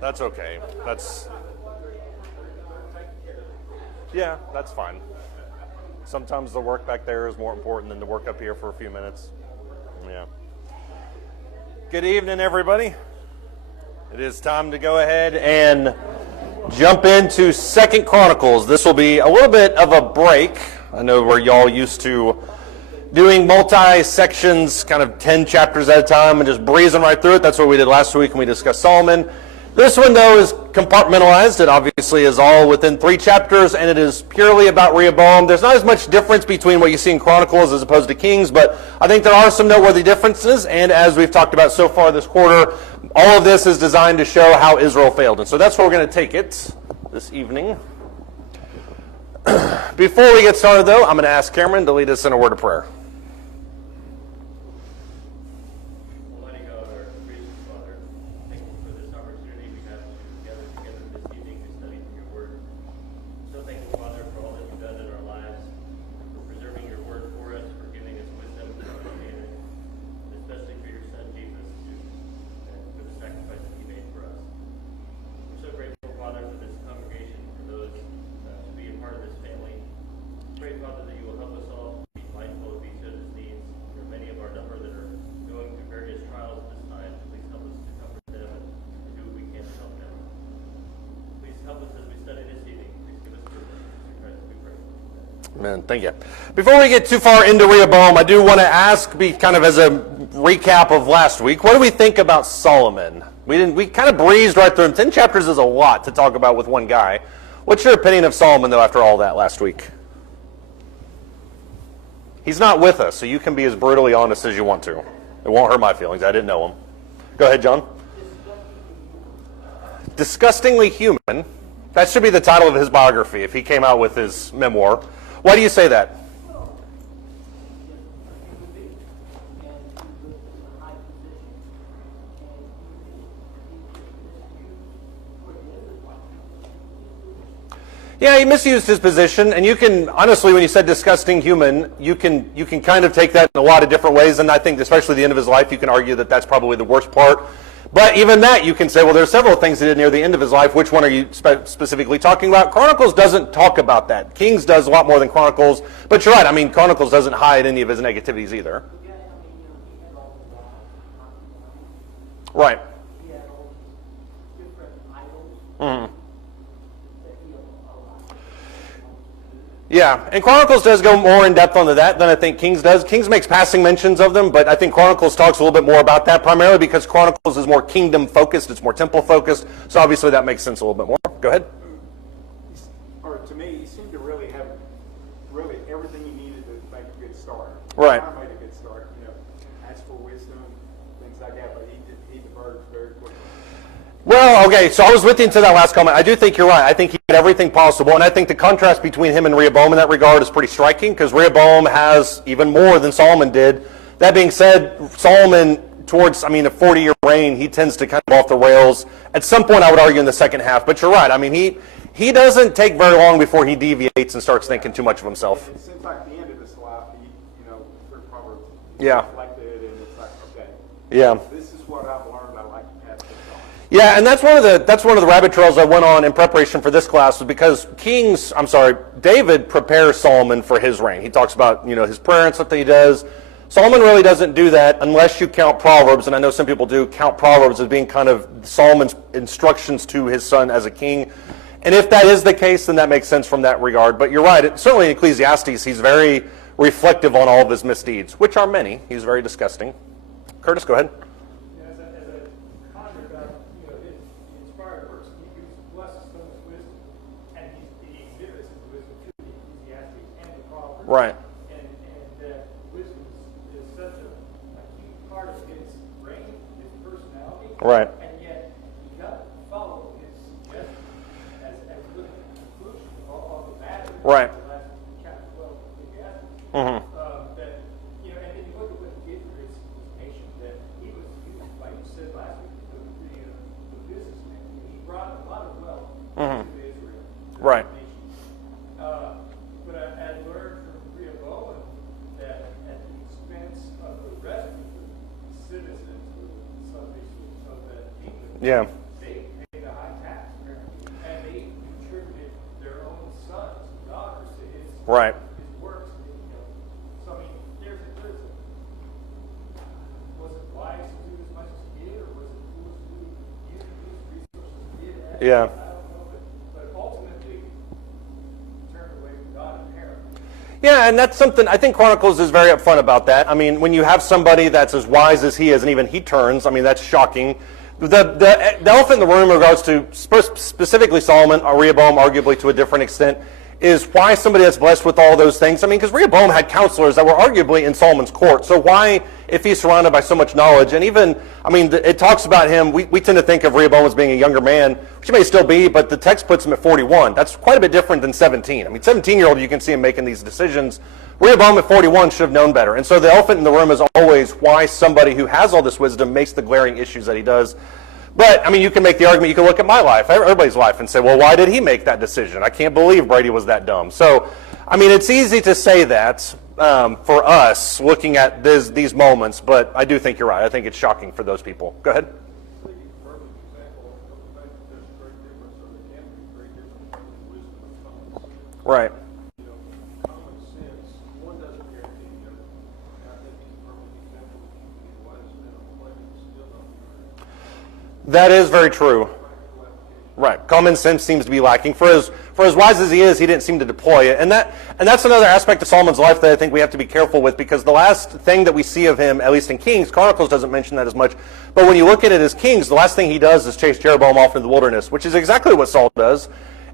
That's okay. Yeah, that's fine. Sometimes the work back there is more important than the work up here for a few minutes. Yeah. Good evening, everybody. It is time to go ahead and jump into 2 Chronicles. This will be a little bit of a break. I know we're y'all used to doing multi-sections, kind of 10 chapters at a time and just breezing right through it. That's what we did last week when we discussed Solomon. This one, though, is compartmentalized. It obviously is all within 3 chapters, and it is purely about Rehoboam. There's not as much difference between what you see in Chronicles as opposed to Kings, but I think there are some noteworthy differences, and as we've talked about so far this quarter, all of this is designed to show how Israel failed. And so that's where we're going to take it this evening. Before we get started, though, I'm going to ask Cameron to lead us in a word of prayer. Amen. Thank you. Before we get too far into Rehoboam, I do want to ask, kind of as a recap of last week, what do we think about Solomon? We kind of breezed right through him. 10 chapters is a lot to talk about with one guy. What's your opinion of Solomon, though, after all that last week? He's not with us, so you can be as brutally honest as you want to. It won't hurt my feelings. I didn't know him. Go ahead, John. Disgustingly Human. That should be the title of his biography if he came out with his memoir. Why do you say that? Yeah, he misused his position, and you can, honestly, when you said disgusting human, you can kind of take that in a lot of different ways, and I think especially the end of his life, you can argue that that's probably the worst part. But even that, you can say, well, there's several things he did near the end of his life. Which one are you specifically talking about? Chronicles doesn't talk about that. Kings does a lot more than Chronicles. But you're right. I mean, Chronicles doesn't hide any of his negativities either. Right. Mm-hmm. Yeah, and Chronicles does go more in depth onto that than I think Kings does. Kings makes passing mentions of them, but I think Chronicles talks a little bit more about that, primarily because Chronicles is more kingdom focused, it's more temple focused, so obviously that makes sense a little bit more. Go ahead. Or to me, he seemed to really have everything he needed to make a good start. Right. I made a good start, ask for wisdom, things like that, but he diverged very quickly. Well, okay, so I was with you until that last comment. I do think you're right. I think he did everything possible, and I think the contrast between him and Rehoboam in that regard is pretty striking, because Rehoboam has even more than Solomon did. That being said, Solomon, towards, a 40-year reign, he tends to kind of off the rails. At some point, I would argue in the second half, but you're right. He doesn't take very long before he deviates and starts thinking too much of himself. It seems like the end of his life, through Proverbs, yeah. reflected, and it's like, okay, yeah. This is what I've learned. I like to pass this on. Yeah, and that's one of the rabbit trails I went on in preparation for this class, was because David prepares Solomon for his reign. He talks about, his prayer and stuff that he does. Solomon really doesn't do that unless you count Proverbs, and I know some people do count Proverbs as being kind of Solomon's instructions to his son as a king. And if that is the case, then that makes sense from that regard. But you're right, certainly in Ecclesiastes, he's very reflective on all of his misdeeds, which are many. He's very disgusting. Curtis, go ahead. As a conjure about, his inspired works, he blesses so much wisdom, and he exhibits his wisdom to the Ecclesiastes and the Proverbs. Right. And that wisdom is such a key part of his reign, his personality. Right. And yet, he doesn't follow his suggestions as really the conclusion of the matter. Right. The last chapter 12 of Ecclesiastes. Mm-hmm. And then you look at what he did for his nation, that he was used, like you said last week, the businessman. He brought a lot of wealth Mm-hmm. to Israel. Right. But I learned from Rehoboam that at the expense of the rest of the citizens of the southern of that kingdom, Yeah. they paid a Right. his works. So I mean, was it wise to do as much as he did, or was it foolish to use resources he did? Yeah. I don't know, but ultimately turned away from God apparently. Yeah, and that's something, I think Chronicles is very upfront about that. I mean, when you have somebody that's as wise as he is, and even he turns, I mean, that's shocking. The elephant in the room in regards to specifically Solomon, or Rehoboam, arguably to a different extent, is why somebody that's blessed with all those things. I mean, because Rehoboam had counselors that were arguably in Solomon's court. So why, if he's surrounded by so much knowledge, and even, I mean, it talks about him, we tend to think of Rehoboam as being a younger man, which he may still be, but the text puts him at 41. That's quite a bit different than 17. I mean, 17-year-old, you can see him making these decisions. Rehoboam at 41 should have known better. And so the elephant in the room is always why somebody who has all this wisdom makes the glaring issues that he does. But, I mean, you can make the argument, you can look at my life, everybody's life, and say, well, why did he make that decision? I can't believe Brady was that dumb. So, I mean, it's easy to say that for us, looking at these moments, but I do think you're right. I think it's shocking for those people. Go ahead. I think it's a perfect example of the fact that there's a great difference, or there can be a great difference between wisdom and common sense. Right. You know, common sense, one doesn't guarantee the other. And I think it's a perfect example that you can be the wisest man on the planet and still not be right. That is very true. Practical application. Right. Common sense seems to be lacking. For as wise as he is, he didn't seem to deploy it. And that's another aspect of Solomon's life that I think we have to be careful with, because the last thing that we see of him, at least in Kings, Chronicles doesn't mention that as much, but when you look at it as Kings, the last thing he does is chase Jeroboam off into the wilderness, which is exactly what Saul does.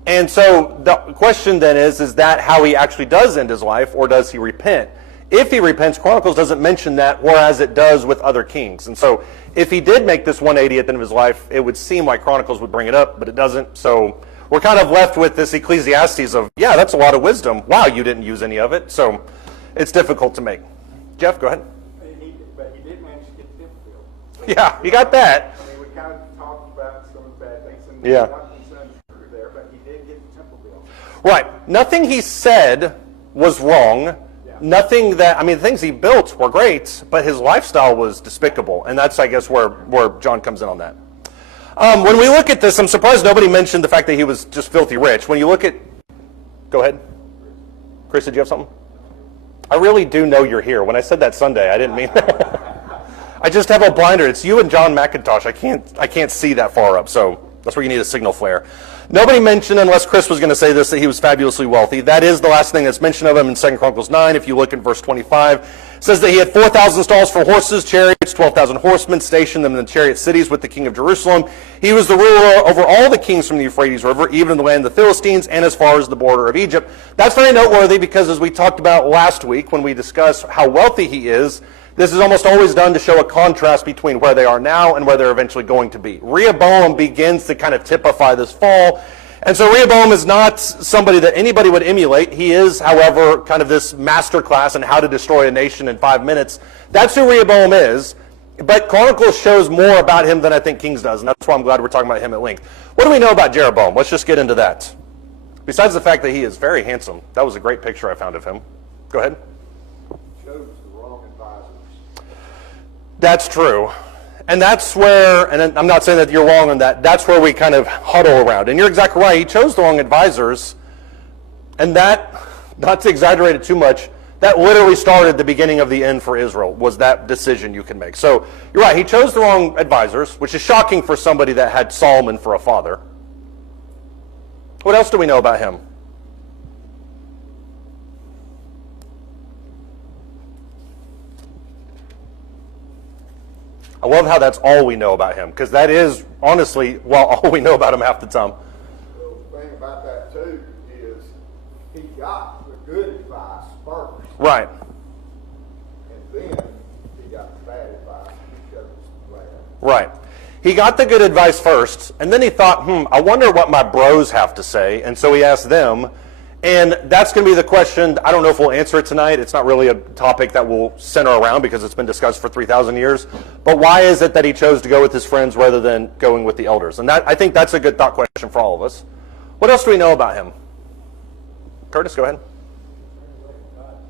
And so the question then is that how he actually does end his life, or does he repent? If he repents, Chronicles doesn't mention that, whereas it does with other kings. And so if he did make this 180 at the end of his life, it would seem like Chronicles would bring it up, but it doesn't. So we're kind of left with this Ecclesiastes of, yeah, that's a lot of wisdom. Wow, you didn't use any of it. So it's difficult to make. Jeff, go ahead. But he did manage to get the temple built. Yeah, you got that. I mean, we kind of talked about some of the bad things, and Yeah. nothing's untrue there, but he did get the temple built. Right. Nothing he said was wrong. Nothing that, I mean, the things he built were great, but his lifestyle was despicable. And that's, I guess, where John comes in on that. When we look at this, I'm surprised nobody mentioned the fact that he was just filthy rich. When you look at, go ahead. Chris, did you have something? I really do know you're here. When I said that Sunday, I didn't mean that. I just have a blinder. It's you and John McIntosh. I can't see that far up, so that's where you need a signal flare. Nobody mentioned, unless Chris was going to say this, that he was fabulously wealthy. That is the last thing that's mentioned of him in 2 Chronicles 9. If you look in verse 25, it says that he had 4,000 stalls for horses, chariots, 12,000 horsemen, stationed them in the chariot cities with the king of Jerusalem. He was the ruler over all the kings from the Euphrates River, even in the land of the Philistines, and as far as the border of Egypt. That's very noteworthy because, as we talked about last week when we discussed how wealthy he is, this is almost always done to show a contrast between where they are now and where they're eventually going to be. Rehoboam begins to kind of typify this fall. And so Rehoboam is not somebody that anybody would emulate. He is, however, kind of this master class in how to destroy a nation in 5 minutes. That's who Rehoboam is. But Chronicles shows more about him than I think Kings does, and that's why I'm glad we're talking about him at length. What do we know about Jeroboam? Let's just get into that. Besides the fact that he is very handsome. That was a great picture I found of him. Go ahead. Chose the wrong advisors. That's true. And that's where, and I'm not saying that you're wrong on that, that's where we kind of huddle around. And you're exactly right. He chose the wrong advisors. And that, not to exaggerate it too much, that literally started the beginning of the end for Israel, was that decision you can make. So you're right. He chose the wrong advisors, which is shocking for somebody that had Solomon for a father. What else do we know about him? I love how that's all we know about him, because that is, honestly, well, all we know about him half the time. The thing about that, too, is he got the good advice first, Right. and then he got the bad advice, he chose the bad. Right. He got the good advice first, and then he thought, I wonder what my bros have to say, and so he asked them. And that's going to be the question. I don't know if we'll answer it tonight. It's not really a topic that will center around because it's been discussed for 3,000 years. But why is it that he chose to go with his friends rather than going with the elders? And that, I think that's a good thought question for all of us. What else do we know about him? Curtis, go ahead.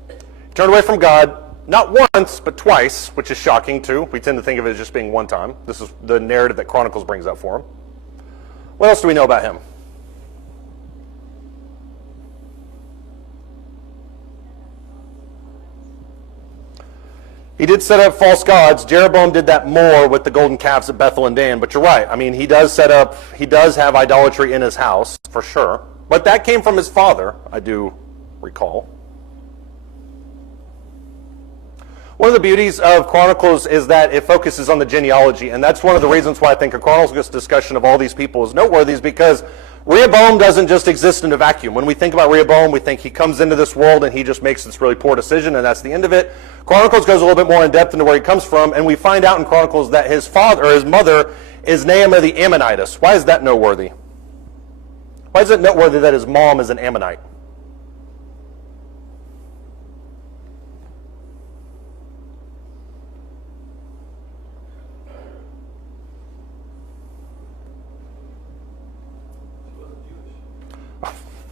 He turned away from God, not once, but twice, which is shocking too. We tend to think of it as just being one time. This is the narrative that Chronicles brings up for him. What else do we know about him? He did set up false gods. Jeroboam did that more with the golden calves at Bethel and Dan, but you're right. I mean, he does have idolatry in his house, for sure. But that came from his father, I do recall. One of the beauties of Chronicles is that it focuses on the genealogy, and that's one of the reasons why I think a Chronicles discussion of all these people is noteworthy, is because Rehoboam doesn't just exist in a vacuum. When we think about Rehoboam, we think he comes into this world and he just makes this really poor decision, and that's the end of it. Chronicles goes a little bit more in depth into where he comes from, and we find out in Chronicles that his father or his mother is Naamah the Ammonitess. Why is that noteworthy? Why is it noteworthy that his mom is an Ammonite?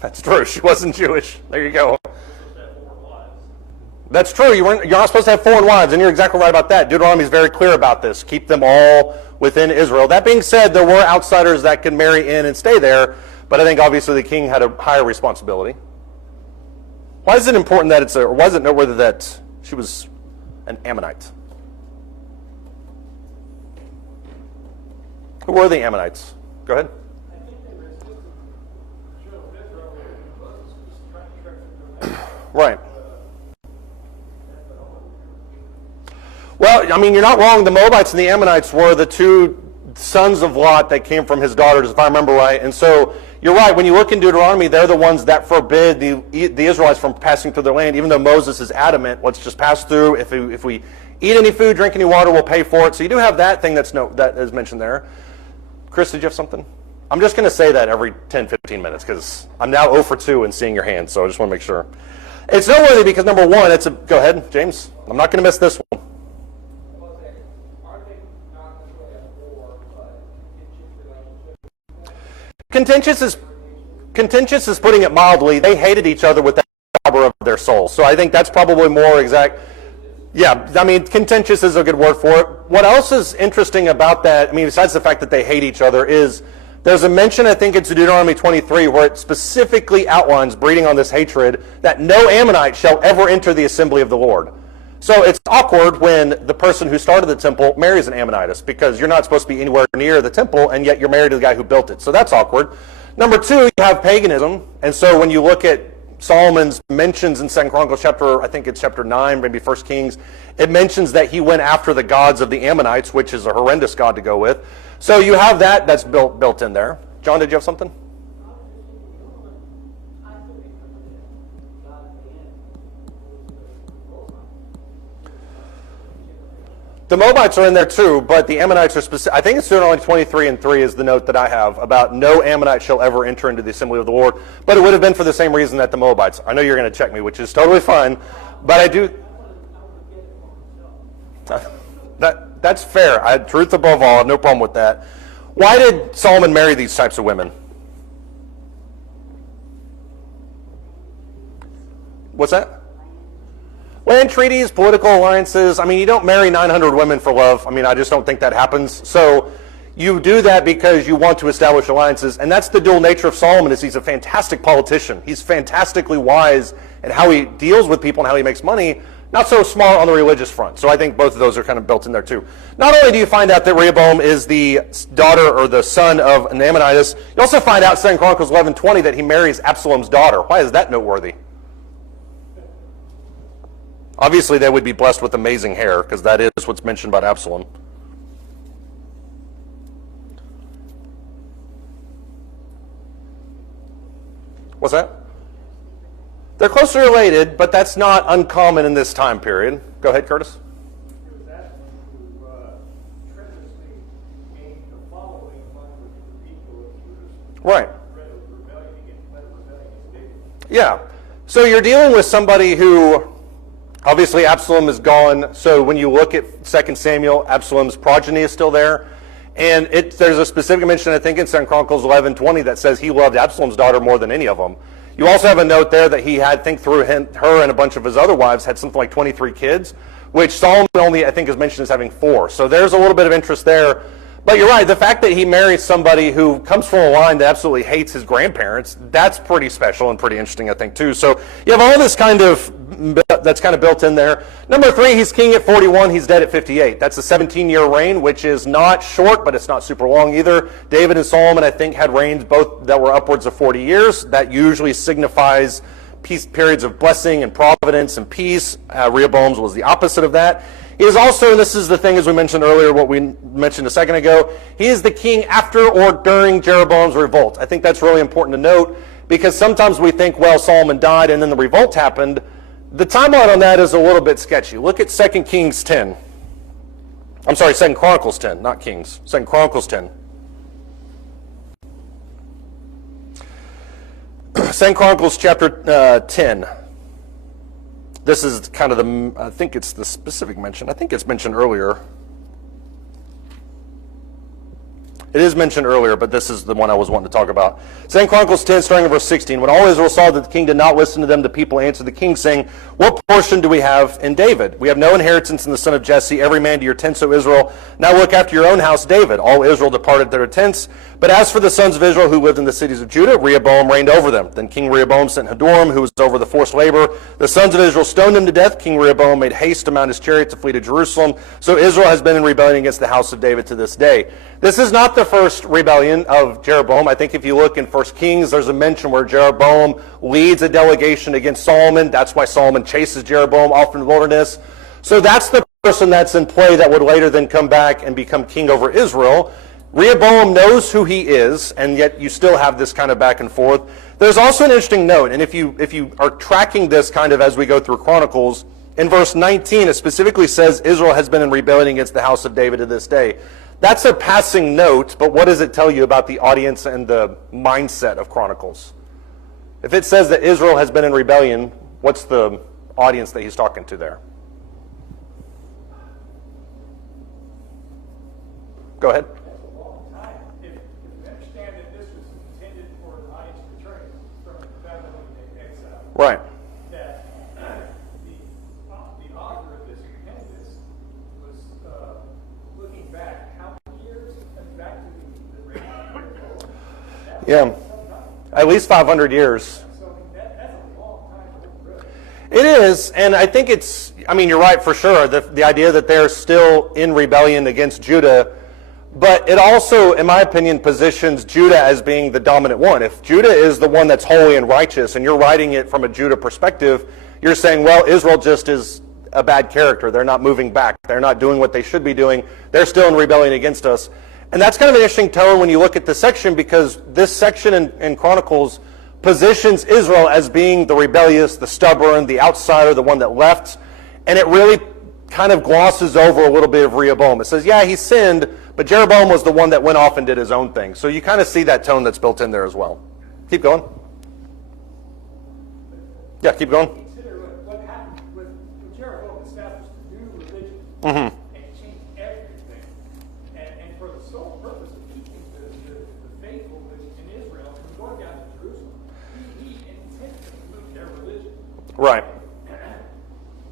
That's true. She wasn't Jewish. There you go. That's true. You're not supposed to have foreign wives, and you're exactly right about that. Deuteronomy is very clear about this. Keep them all within Israel. That being said, there were outsiders that could marry in and stay there, but I think obviously the king had a higher responsibility. Why is it important that or why is it noteworthy that she was an Ammonite? Who were the Ammonites? Go ahead. Right. Well, I mean, you're not wrong. The Moabites and the Ammonites were the two sons of Lot that came from his daughters, if I remember right. And so you're right. When you look in Deuteronomy, they're the ones that forbid the Israelites from passing through their land, even though Moses is adamant, let's just pass through. If we eat any food, drink any water, we'll pay for it. So you do have that thing that is mentioned there. Chris, did you have something? I'm just going to say that every 10, 15 minutes because I'm now 0 for 2 in seeing your hand, so I just want to make sure. It's noteworthy because, number one, go ahead, James. I'm not going to miss this one. Contentious is putting it mildly. They hated each other with the fiber of their soul. So I think that's probably more exact. Yeah, I mean, contentious is a good word for it. What else is interesting about that, I mean, besides the fact that they hate each other, is there's a mention, I think it's Deuteronomy 23, where it specifically outlines, breeding on this hatred, that no Ammonite shall ever enter the assembly of the Lord. So it's awkward when the person who started the temple marries an Ammonitess, because you're not supposed to be anywhere near the temple, and yet you're married to the guy who built it. So that's awkward. Number two, you have paganism. And so when you look at Solomon's mentions in 2 Chronicles chapter 9, maybe 1 Kings, it mentions that he went after the gods of the Ammonites, which is a horrendous god to go with. So you have that's built in there. John, did you have something? The Moabites are in there too, but the Ammonites are specific. I think it's Deuteronomy 23:3 is the note that I have about no Ammonite shall ever enter into the assembly of the Lord. But it would have been for the same reason that the Moabites. I know you're going to check me, which is totally fine, but I do. That's fair. Truth above all. I have no problem with that. Why did Solomon marry these types of women? What's that? Land treaties, political alliances. I mean, you don't marry 900 women for love. I mean, I just don't think that happens. So you do that because you want to establish alliances. And that's the dual nature of Solomon, is he's a fantastic politician. He's fantastically wise in how he deals with people and how he makes money. Not so smart on the religious front. So I think both of those are kind of built in there too. Not only do you find out that Rehoboam is the daughter or the son of an Ammonitess, you also find out in 2 Chronicles 11:20 that he marries Absalom's daughter. Why is that noteworthy? Obviously, they would be blessed with amazing hair, because that is what's mentioned about Absalom. What's that? They're closely related, but that's not uncommon in this time period. Go ahead, Curtis. It was that who tremendously gained the following among the people of Right. rebellion against David. Yeah. So you're dealing with somebody who, obviously Absalom is gone. So when you look at 2 Samuel, Absalom's progeny is still there. And there's a specific mention, I think, in 2 Chronicles 11:20 that says he loved Absalom's daughter more than any of them. You also have a note there that he had, through her and a bunch of his other wives, had something like 23 kids, which Solomon only, I think, is mentioned as having 4. So there's a little bit of interest there. But you're right, the fact that he marries somebody who comes from a line that absolutely hates his grandparents, that's pretty special and pretty interesting, I think, too. So you have all this that's kind of built in there. Number 3, he's king at 41, he's dead at 58. That's a 17-year reign, which is not short, but it's not super long either. David and Solomon, I think, had reigns both that were upwards of 40 years. That usually signifies periods of blessing and providence and peace. Rehoboam's was the opposite of that. He is also, and this is the thing as we mentioned earlier, what we mentioned a second ago, he is the king after or during Jeroboam's revolt. I think that's really important to note because sometimes we think, well, Solomon died and then the revolt happened. The timeline on that is a little bit sketchy. Look at 2 Kings 10. I'm sorry, 2 Chronicles 10, not Kings. 2 Chronicles 10. 2 Chronicles chapter 10. This is kind of I think it's the specific mention. I think it's mentioned earlier. It is mentioned earlier, but this is the one I was wanting to talk about. 2 Chronicles 10, starting in verse 16. When all Israel saw that the king did not listen to them, the people answered the king, saying, what portion do we have in David? We have no inheritance in the son of Jesse. Every man to your tents, O Israel. Now look after your own house, David. All Israel departed their tents. But as for the sons of Israel who lived in the cities of Judah, Rehoboam reigned over them. Then King Rehoboam sent Hadoram, who was over the forced labor. The sons of Israel stoned him to death. King Rehoboam made haste to mount his chariot to flee to Jerusalem. So Israel has been in rebellion against the house of David to this day. This is not the first rebellion of Jeroboam. I think if you look in 1 Kings, there's a mention where Jeroboam leads a delegation against Solomon. That's why Solomon chases Jeroboam off in the wilderness. So that's the person that's in play that would later then come back and become king over Israel. Rehoboam knows who he is, and yet you still have this kind of back and forth. There's also an interesting note, and if you are tracking this kind of as we go through Chronicles, in verse 19 it specifically says Israel has been in rebellion against the house of David to this day. That's a passing note, but what does it tell you about the audience and the mindset of Chronicles? If it says that Israel has been in rebellion, what's the audience that he's talking to there? Go ahead. That's a long time. If we understand that this was intended for an audience returning from Babylonian exile, Right. that the author of this who penned this was looking back how many years and back to the reign of Rehoboam. Yeah. At least 500 years. So that's a long time to live. It is, and I think you're right for sure, the idea that they're still in rebellion against Judah, but it also, in my opinion, positions Judah as being the dominant one. If Judah is the one that's holy and righteous, and you're writing it from a Judah perspective, you're saying, well, Israel just is a bad character. They're not moving back. They're not doing what they should be doing. They're still in rebellion against us. And that's kind of an interesting tone when you look at this section, because this section in Chronicles positions Israel as being the rebellious, the stubborn, the outsider, the one that left. And it really kind of glosses over a little bit of Rehoboam. It says, yeah, he sinned, but Jeroboam was the one that went off and did his own thing. So you kind of see that tone that's built in there as well. Keep going. Yeah, keep going. Consider what happened when Jeroboam established a new religion Mm-hmm. and changed everything. And for the sole purpose of keeping the faithful in Israel from going down to Jerusalem, he intended to move their religion. Right.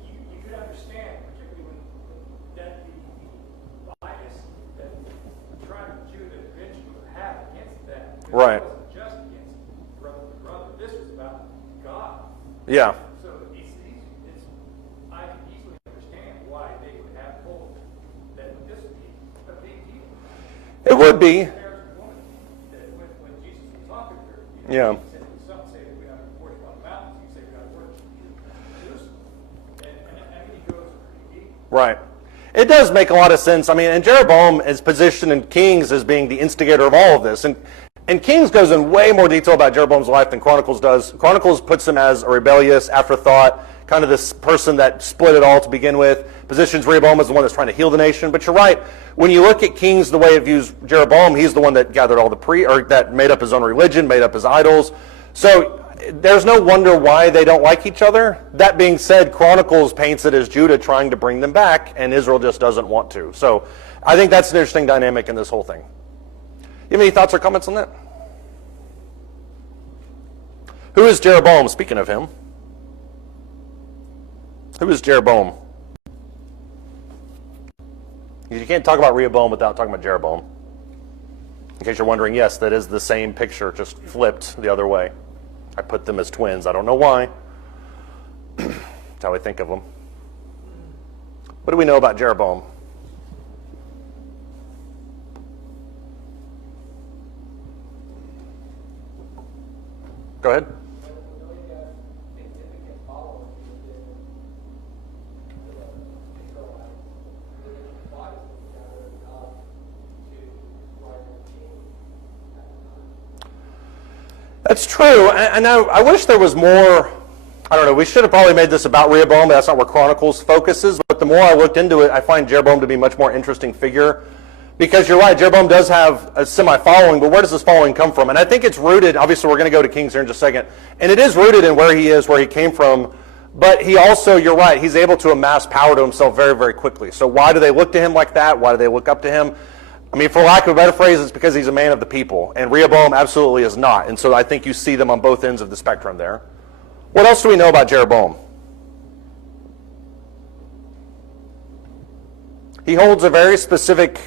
You could understand, particularly when that the bias that the tribe of Judah eventually would have against that. Because Right. it wasn't just against brother to brother. This was about God. Yeah. So I can easily understand why they would have hope that this would be a big deal. It would be. Samaritan woman, that when Jesus was talking to her, Yeah. he said, some say that we have to worship on the mountains, you say we have to worship in Jerusalem. And he goes pretty deep. Right. It does make a lot of sense. I mean, and Jeroboam is positioned in Kings as being the instigator of all of this. And Kings goes in way more detail about Jeroboam's life than Chronicles does. Chronicles puts him as a rebellious afterthought, kind of this person that split it all to begin with, positions Rehoboam as the one that's trying to heal the nation. But you're right. When you look at Kings, the way it views Jeroboam, he's the one that gathered all that made up his own religion, made up his idols. So there's no wonder why they don't like each other. That being said, Chronicles paints it as Judah trying to bring them back, and Israel just doesn't want to. So I think that's an interesting dynamic in this whole thing. You have any thoughts or comments on that? Who is Jeroboam? Speaking of him, who is Jeroboam? You can't talk about Rehoboam without talking about Jeroboam. In case you're wondering, yes, that is the same picture, just flipped the other way. I put them as twins. I don't know why. That's how I think of them. What do we know about Jeroboam? Go ahead. That's true, and I wish there was more. I don't know, we should have probably made this about Rehoboam, but that's not where Chronicles focuses. But the more I looked into it, I find Jeroboam to be a much more interesting figure. Because you're right, Jeroboam does have a semi-following, but where does this following come from? And I think it's rooted, obviously we're going to go to Kings here in just a second, and it is rooted in where he is, where he came from, but he also, you're right, he's able to amass power to himself very, very quickly. So why do they look to him like that? Why do they look up to him? I mean, for lack of a better phrase, it's because he's a man of the people, and Rehoboam absolutely is not. And so I think you see them on both ends of the spectrum there. What else do we know about Jeroboam? He holds a very specific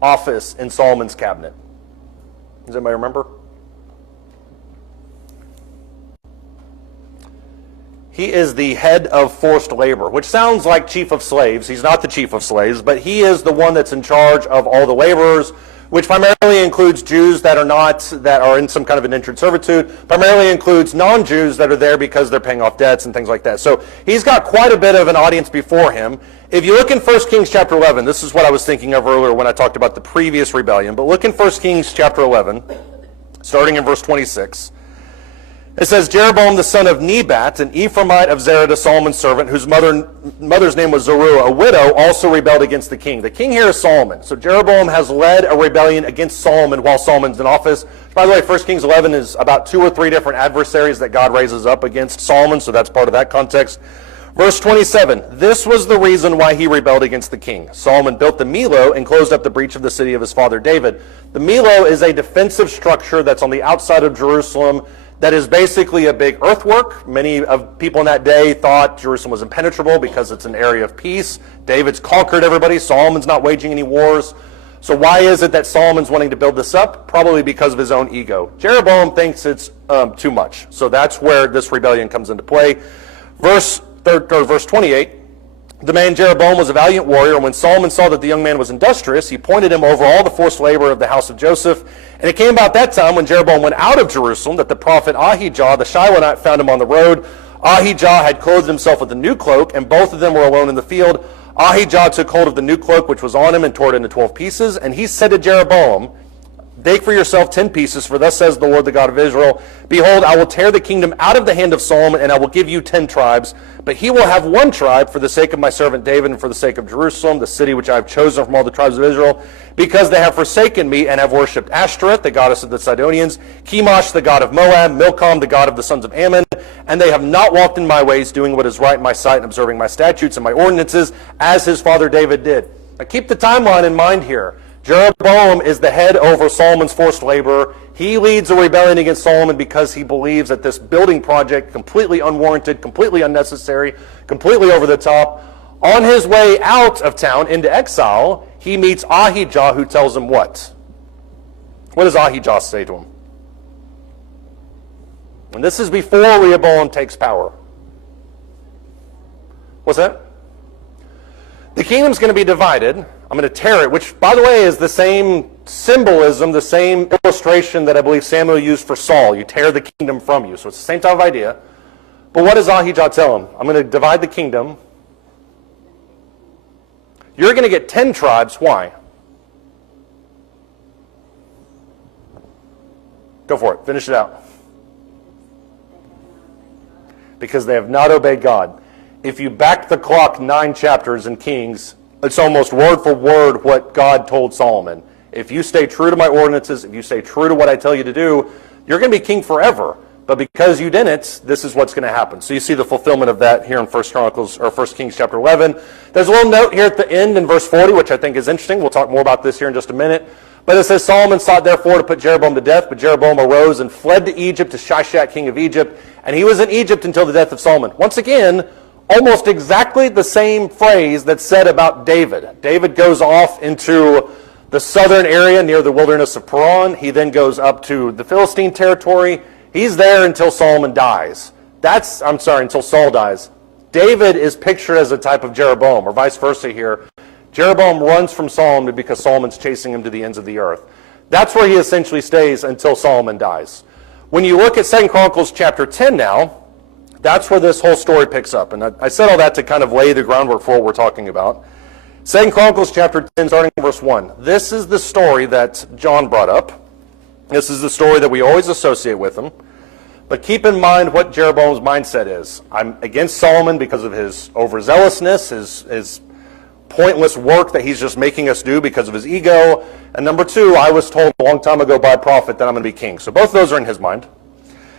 office in Solomon's cabinet. Does anybody remember? He is the head of forced labor, which sounds like chief of slaves. He's not the chief of slaves, but he is the one that's in charge of all the laborers, which primarily includes Jews that are in some kind of indentured servitude, primarily includes non-Jews that are there because they're paying off debts and things like that. So he's got quite a bit of an audience before him. If you look in 1 Kings chapter 11, this is what I was thinking of earlier when I talked about the previous rebellion, but look in 1 Kings chapter 11, starting in verse 26. It says, Jeroboam the son of Nebat, an Ephraimite of Zerah, Solomon's servant, whose mother's name was Zeruiah, a widow, also rebelled against the king. The king here is Solomon. So Jeroboam has led a rebellion against Solomon while Solomon's in office. By the way, 1 Kings 11 is about 2 or 3 different adversaries that God raises up against Solomon, so that's part of that context. Verse 27, this was the reason why he rebelled against the king. Solomon built the Millo and closed up the breach of the city of his father David. The Millo is a defensive structure that's on the outside of Jerusalem that is basically a big earthwork. Many of people in that day thought Jerusalem was impenetrable because it's an area of peace. David's conquered everybody. Solomon's not waging any wars. So why is it that Solomon's wanting to build this up? Probably because of his own ego. Jeroboam thinks it's too much. So that's where this rebellion comes into play. Verse 28, the man Jeroboam was a valiant warrior, and when Solomon saw that the young man was industrious, he appointed him over all the forced labor of the house of Joseph. And it came about that time when Jeroboam went out of Jerusalem that the prophet Ahijah, the Shilonite, found him on the road. Ahijah had clothed himself with a new cloak, and both of them were alone in the field. Ahijah took hold of the new cloak which was on him and tore it into 12 pieces, and he said to Jeroboam, Take for yourself 10 pieces, for thus says the Lord, the God of Israel, Behold, I will tear the kingdom out of the hand of Solomon, and I will give you 10 tribes. But he will have 1 tribe for the sake of my servant David and for the sake of Jerusalem, the city which I have chosen from all the tribes of Israel, because they have forsaken me and have worshipped Ashtoreth, the goddess of the Sidonians, Chemosh, the god of Moab, Milcom, the god of the sons of Ammon, and they have not walked in my ways, doing what is right in my sight and observing my statutes and my ordinances, as his father David did. Now keep the timeline in mind here. Jeroboam is the head over Solomon's forced labor. He leads a rebellion against Solomon because he believes that this building project, completely unwarranted, completely unnecessary, completely over the top. On his way out of town into exile, he meets Ahijah, who tells him what? What does Ahijah say to him? And this is before Rehoboam takes power. What's that? The kingdom's going to be divided. I'm going to tear it, which, by the way, is the same symbolism, the same illustration that I believe Samuel used for Saul. You tear the kingdom from you. So it's the same type of idea. But what does Ahijah tell him? I'm going to divide the kingdom. You're going to get 10 tribes. Why? Go for it. Finish it out. Because they have not obeyed God. If you back the clock 9 chapters in Kings, it's almost word for word what God told Solomon. If you stay true to my ordinances, if you stay true to what I tell you to do, you're going to be king forever. But because you didn't, this is what's going to happen. So you see the fulfillment of that here in 1 Kings chapter 11. There's a little note here at the end in verse 40, which I think is interesting. We'll talk more about this here in just a minute. But it says, Solomon sought therefore to put Jeroboam to death, but Jeroboam arose and fled to Egypt, to Shishak, king of Egypt. And he was in Egypt until the death of Solomon. Once again, almost exactly the same phrase that's said about David. David goes off into the southern area near the wilderness of Paran. He then goes up to the Philistine territory. He's there until Solomon dies. Until Saul dies. David is pictured as a type of Jeroboam, or vice versa here. Jeroboam runs from Solomon because Solomon's chasing him to the ends of the earth. That's where he essentially stays until Solomon dies. When you look at 2 Chronicles chapter 10 now, that's where this whole story picks up. And I said all that to kind of lay the groundwork for what we're talking about. 2 Chronicles chapter 10, starting in verse 1. This is the story that John brought up. This is the story that we always associate with him. But keep in mind what Jeroboam's mindset is. I'm against Solomon because of his overzealousness, his pointless work that he's just making us do because of his ego. And number two, I was told a long time ago by a prophet that I'm going to be king. So both of those are in his mind.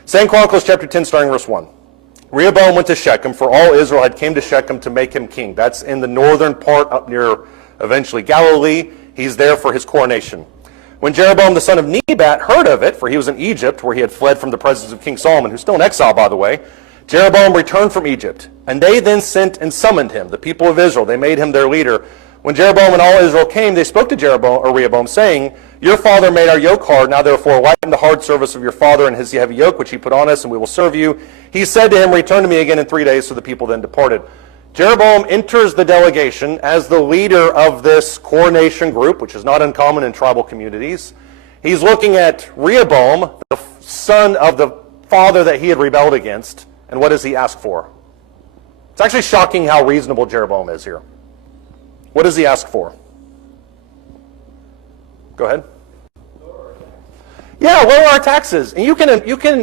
2 Chronicles chapter 10, starting verse 1. Rehoboam went to Shechem, for all Israel had came to Shechem to make him king. That's in the northern part up near, eventually, Galilee. He's there for his coronation. When Jeroboam the son of Nebat heard of it, for he was in Egypt, where he had fled from the presence of King Solomon, who's still in exile, by the way, Jeroboam returned from Egypt. And they then sent and summoned him, the people of Israel. They made him their leader. When Jeroboam and all Israel came, they spoke to Rehoboam, saying, Your father made our yoke hard. Now therefore lighten the hard service of your father and his heavy yoke, which he put on us, and we will serve you. He said to him, Return to me again in 3 days. So the people then departed. Jeroboam enters the delegation as the leader of this coronation group, which is not uncommon in tribal communities. He's looking at Rehoboam, the son of the father that he had rebelled against, and what does he ask for? It's actually shocking how reasonable Jeroboam is here. What does he ask for? Go ahead. Yeah, lower our taxes. And you can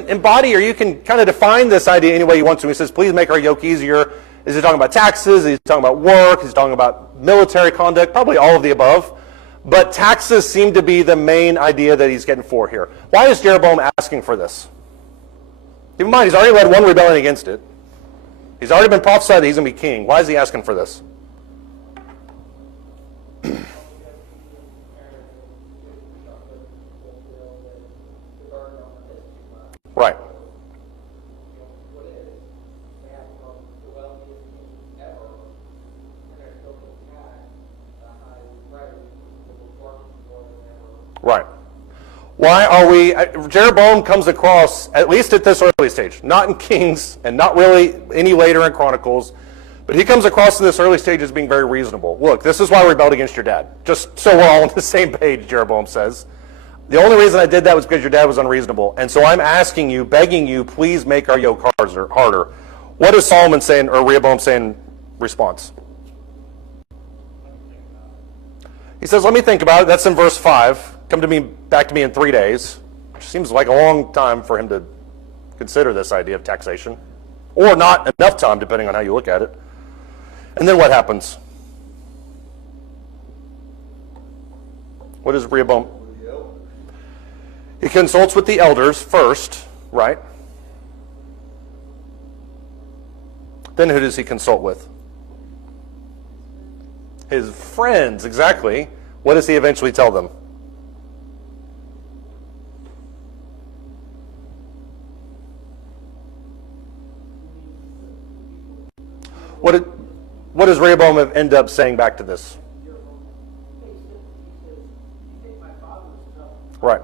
embody, or you can kind of define this idea any way you want to. He says, please make our yoke easier. Is he talking about taxes? Is he talking about work? Is he talking about military conduct? Probably all of the above. But taxes seem to be the main idea that he's getting for here. Why is Jeroboam asking for this? Keep in mind, he's already led one rebellion against it. He's already been prophesied that he's going to be king. Why is he asking for this? Right. Right. Why are we, Jeroboam comes across, at least at this early stage, not in Kings and not really any later in Chronicles, but he comes across in this early stage as being very reasonable. Look, this is why I rebelled against your dad. Just so we're all on the same page, Jeroboam says. The only reason I did that was because your dad was unreasonable. And so I'm asking you, begging you, please make our yoke harder. What is Solomon saying, or Rehoboam saying in response? He says, let me think about it. That's in verse 5. Come back to me in 3 days. Which seems like a long time for him to consider this idea of taxation. Or not enough time, depending on how you look at it. And then what happens? What does Rehoboam? He consults with the elders first, right? Then who does he consult with? His friends, exactly. What does he eventually tell them? What does Rehoboam end up saying back to this? Right.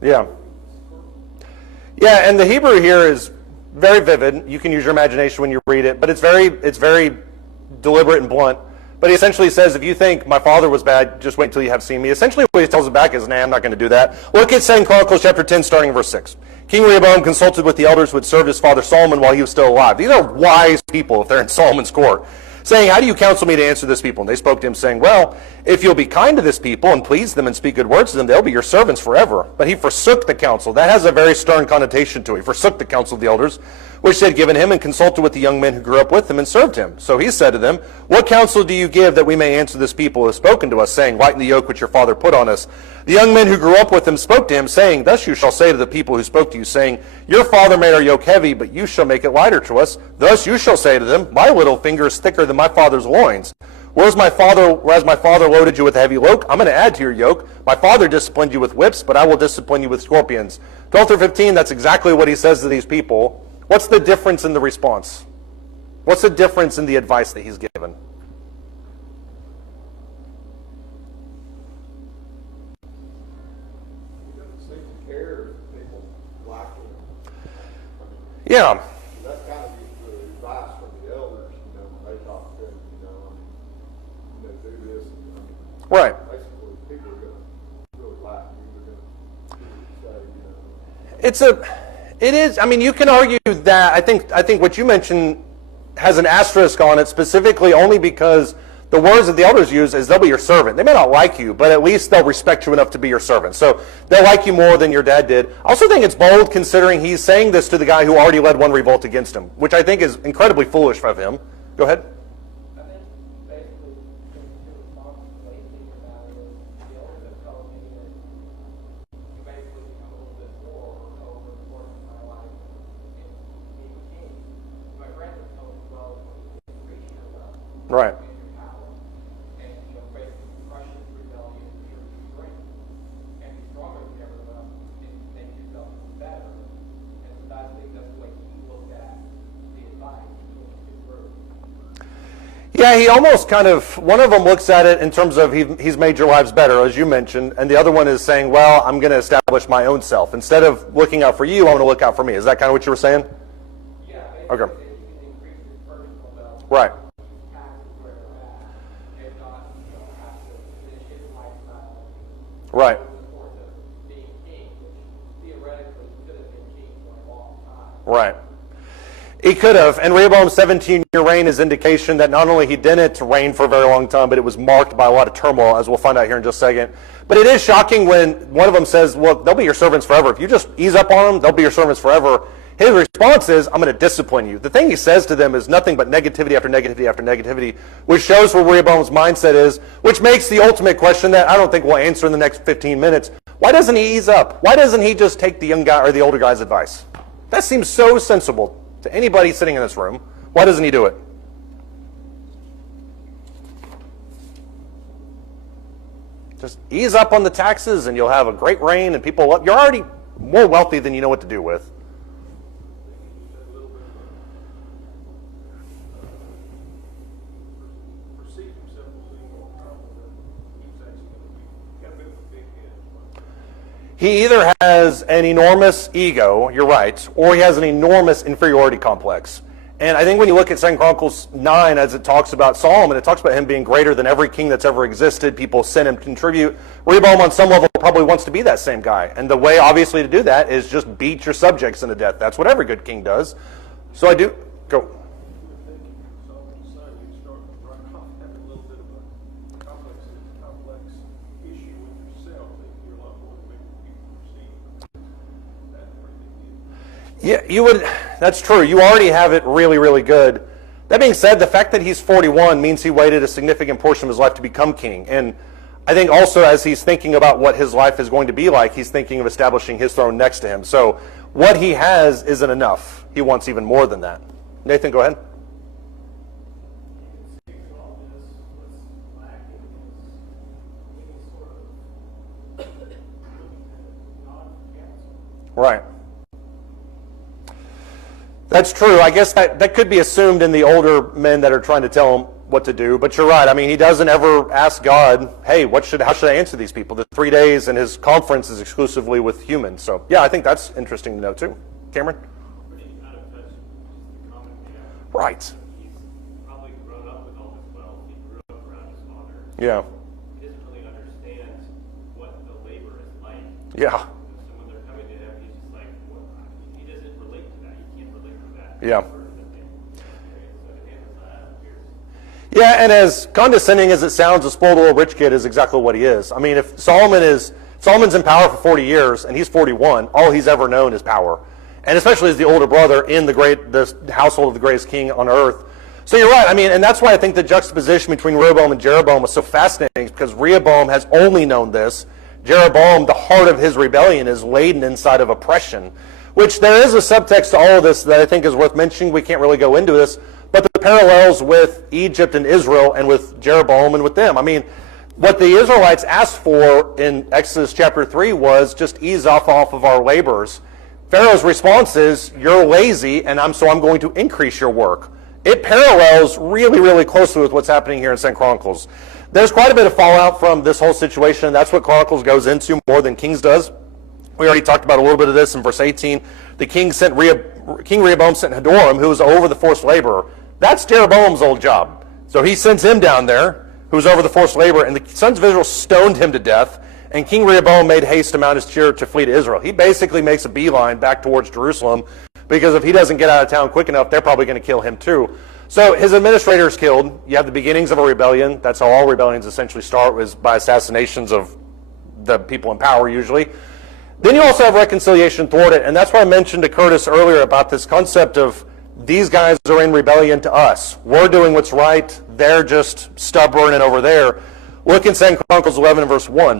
Yeah. Yeah, and the Hebrew here is very vivid. You can use your imagination when you read it, but it's very deliberate and blunt. But he essentially says, if you think my father was bad, just wait until you have seen me. Essentially what he tells him back is, nah, I'm not going to do that. Look at 2 Chronicles chapter 10, starting in verse 6. King Rehoboam consulted with the elders who had served his father Solomon while he was still alive. These are wise people if they're in Solomon's court. Saying, how do you counsel me to answer this people? And they spoke to him, saying, well, if you'll be kind to this people and please them and speak good words to them, they'll be your servants forever. But he forsook the counsel. That has a very stern connotation to it. He forsook the counsel of the elders, which they had given him, and consulted with the young men who grew up with him and served him. So he said to them, what counsel do you give that we may answer this people who have spoken to us, saying, lighten the yoke which your father put on us? The young men who grew up with him spoke to him, saying, thus you shall say to the people who spoke to you, saying, your father made our yoke heavy, but you shall make it lighter to us. Thus you shall say to them, my little finger is thicker than my father's loins. Whereas my father loaded you with a heavy yoke, I'm going to add to your yoke. My father disciplined you with whips, but I will discipline you with scorpions. 12 through 15, that's exactly what he says to these people. What's the difference in the response? What's the difference in the advice that he's given? Yeah. That's kind of the advice from the elders, when they talk to them, do this. Right. Basically, people are going to really like you. They're going to say, It is. I mean, you can argue that. I think what you mentioned has an asterisk on it, specifically only because the words that the elders use is they'll be your servant. They may not like you, but at least they'll respect you enough to be your servant. So they'll like you more than your dad did. I also think it's bold considering he's saying this to the guy who already led one revolt against him, which I think is incredibly foolish of him. Go ahead. I think basically the response to the way you think about it is the elders have told me that you basically become a little bit more over the course of my life and being a king. My friends have told me, well, you increase your wealth Right. and your power, and basically crush this rebellion through your strength and be stronger than everyone else and make yourself better. And so I think that's the way he looked at the advice to through. Yeah, he almost kind of, one of them looks at it in terms of he's made your lives better, as you mentioned, and the other one is saying, well, I'm going to establish my own self. Instead of looking out for you, I'm going to look out for me. Is that kind of what you were saying? Yeah, Okay. basically you can increase his personal wealth. Right. Taxes where they're at, and not, have to finish his lifestyle Right. over the course of being king, which theoretically could have been king for a long time. Right. He could have, and Rehoboam's 17-year reign is indication that not only he didn't reign for a very long time, but it was marked by a lot of turmoil, as we'll find out here in just a second. But it is shocking when one of them says, well, they'll be your servants forever. If you just ease up on them, they'll be your servants forever. His response is, I'm going to discipline you. The thing he says to them is nothing but negativity after negativity after negativity, which shows where Rehoboam's mindset is, which makes the ultimate question that I don't think we'll answer in the next 15 minutes. Why doesn't he ease up? Why doesn't he just take the young guy or the older guy's advice? That seems so sensible to anybody sitting in this room. Why doesn't he do it? Just ease up on the taxes and you'll have a great reign and people love. You're already more wealthy than you know what to do with. Perceive himself as being more powerful than he's actually going to be. Got a bit of a big head. He either has an enormous ego, you're right, or he has an enormous inferiority complex. And I think when you look at 2 Chronicles 9, as it talks about Solomon, it talks about him being greater than every king that's ever existed. People send him contribute. Rehoboam, on some level, probably wants to be that same guy. And the way, obviously, to do that is just beat your subjects into death. That's what every good king does. So I do... Go. Solomon's son, you start right off having a little bit of a complex issue with yourself that you're a lot more than maybe people perceive. That's a pretty big deal. Yeah, you would. That's true. You already have it really, really good. That being said, the fact that he's 41 means he waited a significant portion of his life to become king. And I think also as he's thinking about what his life is going to be like, he's thinking of establishing his throne next to him. So what he has isn't enough. He wants even more than that. Nathan, go ahead. You can see all this, what's lacking is any sort of looking at non-counsel. Right. That's true. I guess that could be assumed in the older men that are trying to tell him what to do. But you're right. I mean, he doesn't ever ask God, hey, how should I answer these people? The 3 days and his conference is exclusively with humans. So, yeah, I think that's interesting to know, too. Cameron? Pretty out of touch with the common man. Right. He's probably grown up with all this wealth. He grew up around his father. Yeah. He doesn't really understand what the labor is like. Yeah. So when they're coming to him, he's just like, what? He doesn't relate to that. He can't relate to that. Yeah. Yeah, Yeah, and as condescending as it sounds, a spoiled little rich kid is exactly what he is. I mean, if Solomon's in power for 40 years and he's 41, all he's ever known is power. And especially as the older brother in the household of the greatest king on earth. So you're right. I mean, and that's why I think the juxtaposition between Rehoboam and Jeroboam was so fascinating, because Rehoboam has only known this. Jeroboam, the heart of his rebellion, is laden inside of oppression, which there is a subtext to all of this that I think is worth mentioning. We can't really go into this, but the parallels with Egypt and Israel and with Jeroboam and with them. I mean, what the Israelites asked for in Exodus chapter 3 was just ease off of our labors. Pharaoh's response is, you're lazy, and I'm going to increase your work. It parallels really, really closely with what's happening here in 2 Chronicles. There's quite a bit of fallout from this whole situation, and that's what Chronicles goes into more than Kings does. We already talked about a little bit of this in verse 18. The king sent King Rehoboam sent Hadoram, who was over the forced labor. That's Jeroboam's old job. So he sends him down there, who was over the forced labor, and the sons of Israel stoned him to death, and King Rehoboam made haste to mount his chariot to flee to Israel. He basically makes a beeline back towards Jerusalem, because if he doesn't get out of town quick enough, they're probably going to kill him too. So his administrator is killed. You have the beginnings of a rebellion. That's how all rebellions essentially start, was by assassinations of the people in power usually. Then you also have reconciliation thwarted, and that's why I mentioned to Curtis earlier about this concept of these guys are in rebellion to us. We're doing what's right. They're just stubborn and over there. Look in 2 Chronicles 11 and verse 1.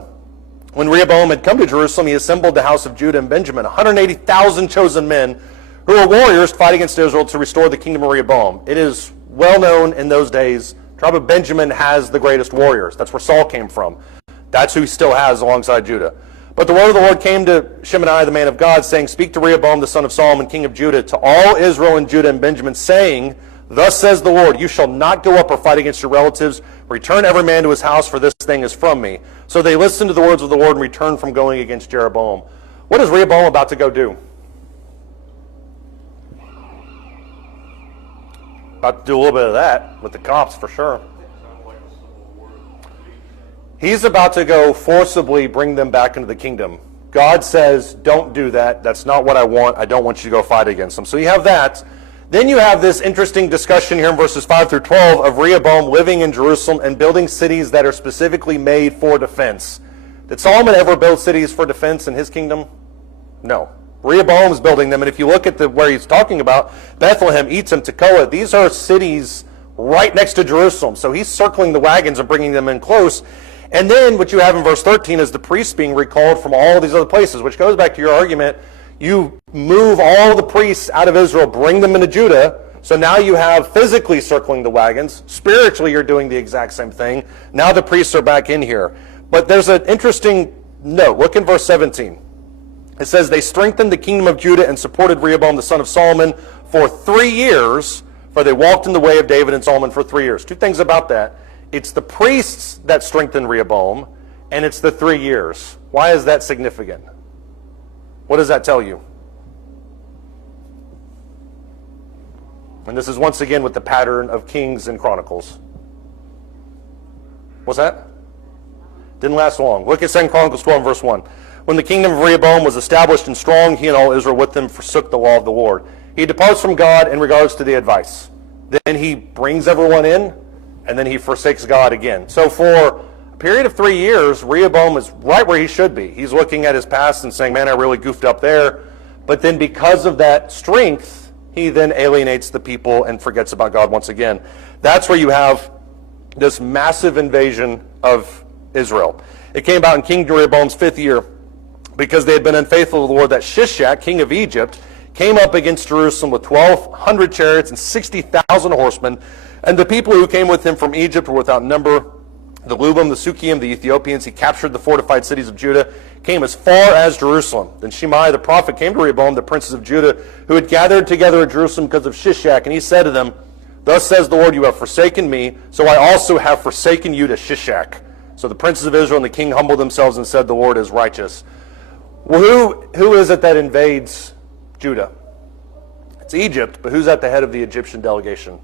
When Rehoboam had come to Jerusalem, he assembled the house of Judah and Benjamin, 180,000 chosen men who were warriors to fight against Israel to restore the kingdom of Rehoboam. It is well known in those days, the tribe of Benjamin has the greatest warriors. That's where Saul came from. That's who he still has alongside Judah. But the word of the Lord came to Shimei, the man of God, saying, Speak to Rehoboam, the son of Solomon, king of Judah, to all Israel and Judah and Benjamin, saying, Thus says the Lord, you shall not go up or fight against your relatives. Return every man to his house, for this thing is from me. So they listened to the words of the Lord and returned from going against Jeroboam. What is Rehoboam about to go do? About to do a little bit of that with the cops for sure. He's about to go forcibly bring them back into the kingdom. God says, don't do that. That's not what I want. I don't want you to go fight against them. So you have that. Then you have this interesting discussion here in verses 5 through 12 of Rehoboam living in Jerusalem and building cities that are specifically made for defense. Did Solomon ever build cities for defense in his kingdom? No. Rehoboam's building them, and if you look at where he's talking about, Bethlehem, Etam, Tekoa, these are cities right next to Jerusalem. So he's circling the wagons and bringing them in close. And then what you have in verse 13 is the priests being recalled from all these other places, which goes back to your argument. You move all the priests out of Israel, bring them into Judah, so now you have physically circling the wagons. Spiritually, you're doing the exact same thing. Now the priests are back in here. But there's an interesting note. Look in verse 17. It says, They strengthened the kingdom of Judah and supported Rehoboam, the son of Solomon, for 3 years, for they walked in the way of David and Solomon for 3 years. Two things about that. It's the priests that strengthened Rehoboam, and it's the 3 years. Why is that significant? What does that tell you? And this is once again with the pattern of Kings and Chronicles. What's that? Didn't last long. Look at 2 Chronicles 12, verse 1. When the kingdom of Rehoboam was established and strong, he and all Israel with him forsook the law of the Lord. He departs from God in regards to the advice. Then he brings everyone in, and then he forsakes God again. So for a period of 3 years, Rehoboam is right where he should be. He's looking at his past and saying, man, I really goofed up there. But then because of that strength, he then alienates the people and forgets about God once again. That's where you have this massive invasion of Israel. It came about in King Rehoboam's 5th year, because they had been unfaithful to the Lord, that Shishak, king of Egypt, came up against Jerusalem with 1,200 chariots and 60,000 horsemen. And the people who came with him from Egypt were without number. The Lubim, the Sukkiim, the Ethiopians, he captured the fortified cities of Judah, came as far as Jerusalem. Then Shimei the prophet came to Rehoboam, the princes of Judah, who had gathered together at Jerusalem because of Shishak, and he said to them, Thus says the Lord, you have forsaken me, so I also have forsaken you to Shishak. So the princes of Israel and the king humbled themselves and said, The Lord is righteous. Well, who is it that invades Judah? It's Egypt, but who's at the head of the Egyptian delegation?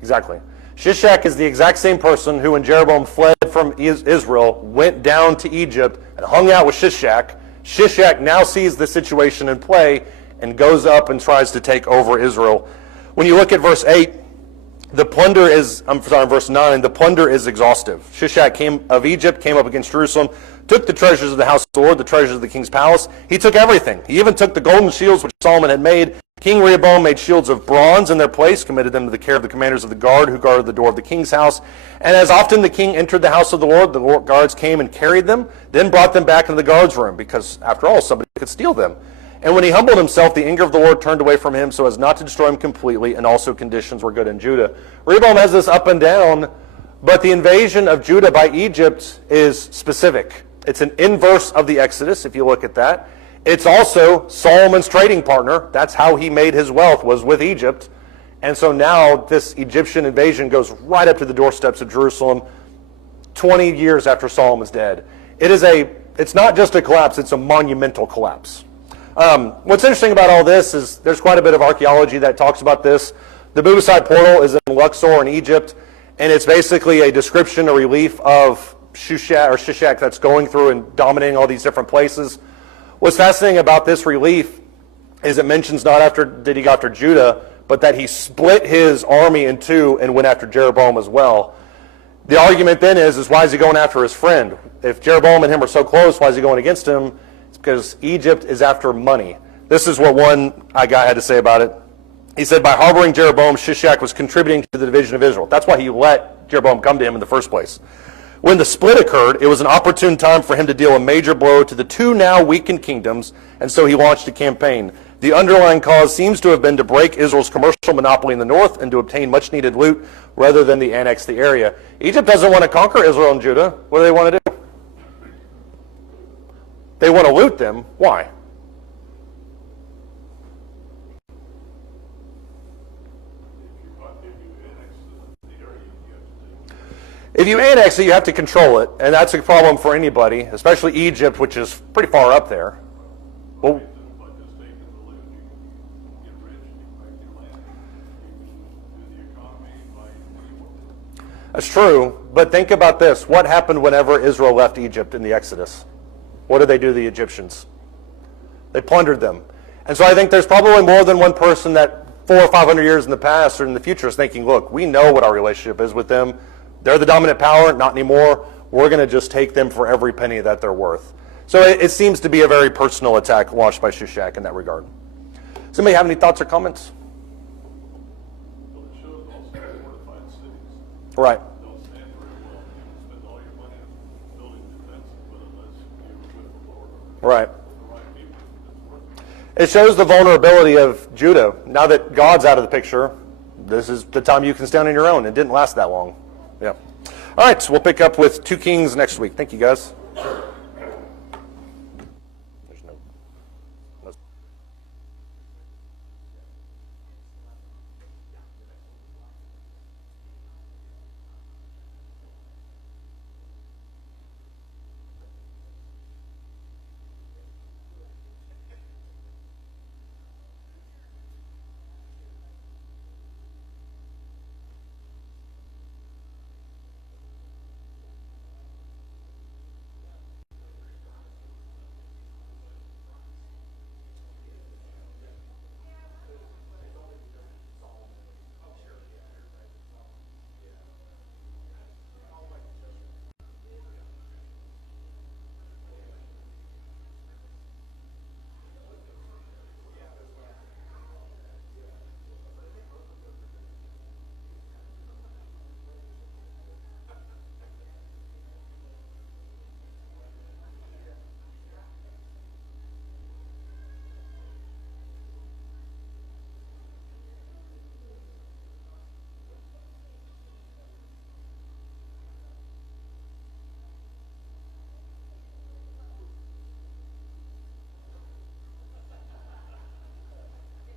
Exactly. Shishak is the exact same person who, when Jeroboam fled from Israel, went down to Egypt and hung out with Shishak. Shishak now sees the situation in play and goes up and tries to take over Israel. When you look at verse 8, verse 9, the plunder is exhaustive. Shishak of Egypt came up against Jerusalem, took the treasures of the house of the Lord, the treasures of the king's palace. He took everything. He even took the golden shields which Solomon had made. King Rehoboam made shields of bronze in their place, committed them to the care of the commanders of the guard who guarded the door of the king's house. And as often the king entered the house of the Lord guards came and carried them, then brought them back into the guard's room, because after all, somebody could steal them. And when he humbled himself, the anger of the Lord turned away from him so as not to destroy him completely, and also conditions were good in Judah. Rehoboam has this up and down, but the invasion of Judah by Egypt is specific. It's an inverse of the Exodus, if you look at that. It's also Solomon's trading partner. That's how he made his wealth, was with Egypt. And so now this Egyptian invasion goes right up to the doorsteps of Jerusalem. 20 years after Solomon's dead. It's not just a collapse, it's a monumental collapse. What's interesting about all this is there's quite a bit of archaeology that talks about this. The Bubasite portal is in Luxor in Egypt, and it's basically a description, a relief of Shishak that's going through and dominating all these different places. What's fascinating about this relief is it mentions not did he go after Judah, but that he split his army in two and went after Jeroboam as well. The argument then is why is he going after his friend? If Jeroboam and him are so close, why is he going against him? It's because Egypt is after money. This is what one guy had to say about it. He said, by harboring Jeroboam, Shishak was contributing to the division of Israel. That's why he let Jeroboam come to him in the first place. When the split occurred, it was an opportune time for him to deal a major blow to the two now weakened kingdoms, and so he launched a campaign. The underlying cause seems to have been to break Israel's commercial monopoly in the north and to obtain much-needed loot rather than to annex the area. Egypt doesn't want to conquer Israel and Judah. What do they want to do? They want to loot them. Why? If you annex it, you have to control it, and that's a problem for anybody, especially Egypt, which is pretty far up there. Well, that's true, but think about this. What happened whenever Israel left Egypt in the Exodus? What did they do to the Egyptians? They plundered them. And so I think there's probably more than one person that 400 or 500 years in the past or in the future is thinking, look, we know what our relationship is with them. They're the dominant power, not anymore. We're going to just take them for every penny that they're worth. So it seems to be a very personal attack launched by Shishak in that regard. Does anybody have any thoughts or comments? Well, it shows also the fortified cities. Right. Don't stand very well. You can spend all your money on building defenses, but unless you're with the Lord or Right. the right people, it's worth it. It shows the vulnerability of Judah. Now that God's out of the picture, this is the time you can stand on your own. It didn't last that long. Yeah. All right, so we'll pick up with 2 Kings next week. Thank you, guys.